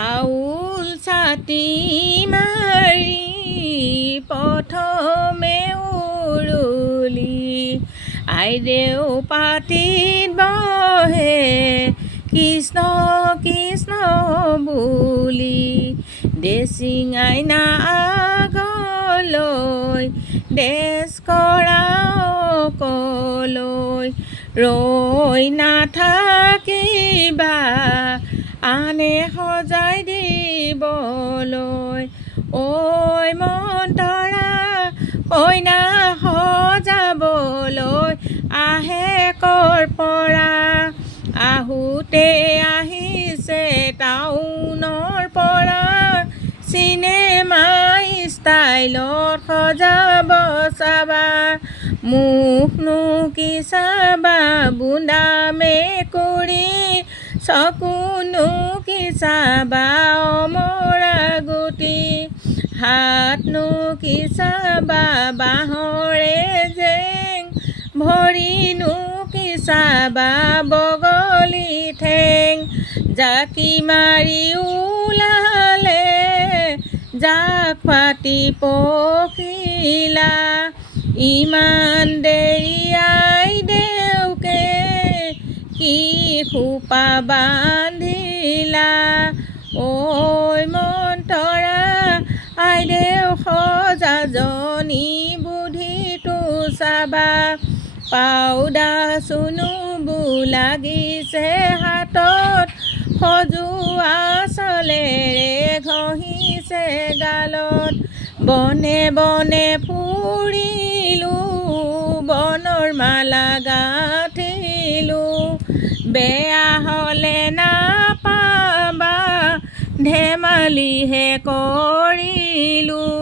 আউল ছাতি মাৰি প্ৰথমে উৰুলি আইদেউ পাতিত বহে, কৃষ্ণ কৃষ্ণ বুলি। দেচিং আইনা আগলৈ দেশ কৰা অকলৈ ৰৈ নাথাকিবা আনে সজাই দিবলৈ ঐ মন্তৰা কইনা সজাবলৈ আহে কৰ পৰা আহোঁতে আহিছে টাউনৰ পৰা চিনেমা ষ্টাইলত সজাব চাবা মুখনো কি চাবা বুন্দা মেকুৰী চকুনো কি চাবা অমৰা গুটি হাতনো কি চাবা বাঁহৰে জেং? ভৰিনো কি চাবা বগলী ঠেং? জাকি মাৰি ওলালে জাক পাতি পখিলা। ইমান দেৰি কি খোপা বান্ধিলা? ঐ মন্তৰা আইদেউ সজাজনী বুদ্ধিটো চাবা। পাউদা চুনুবু লাগিছে হাতত সজোৱা চলেৰে ঘঁহিছে গালত। বনে বনে ফুৰিলোঁ বনৰ মালা গাঁঠিলোঁ বেয়া হ'লে নাপাবা ধেমালিহে কৰিলোঁ